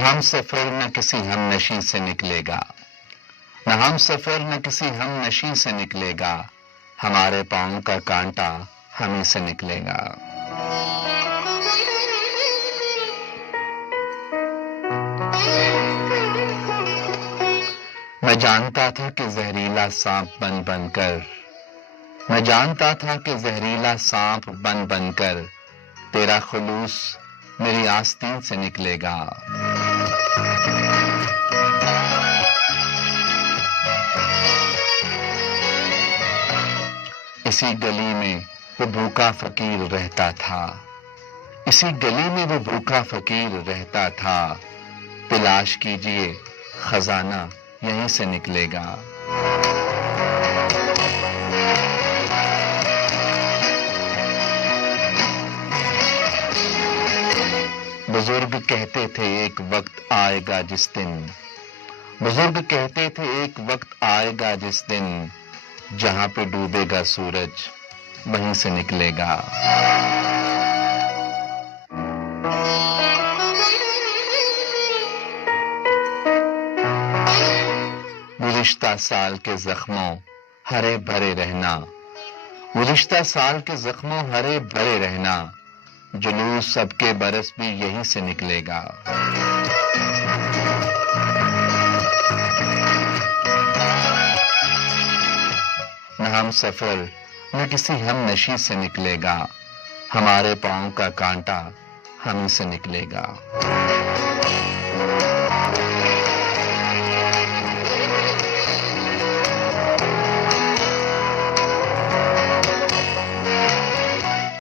हम सफर न किसी हम नशी से निकलेगा, न हम सफर न किसी हम नशी से निकलेगा, हमारे पांव का कांटा हम ही से निकलेगा। मैं जानता था कि जहरीला सांप बन बनकर, मैं जानता था कि जहरीला सांप बन बनकर तेरा खुलूस मेरी आस्तीन से निकलेगा। इसी गली में वो भूखा फकीर रहता था, इसी गली में वो भूखा फकीर रहता था, तलाश कीजिए खजाना यहीं से निकलेगा। बुजुर्ग कहते थे एक वक्त आएगा जिस दिन, बुजुर्ग कहते थे एक वक्त आएगा जिस दिन, जहां पे डूबेगा सूरज वहीं से निकलेगा। गुज़िश्ता साल के जख्मों हरे भरे रहना, गुज़िश्ता साल के जख्मों हरे भरे रहना, जुलूस सबके बरस भी यहीं से निकलेगा। न हम सफर न किसी हम नशी से निकलेगा, हमारे पांव का कांटा हम ही से निकलेगा।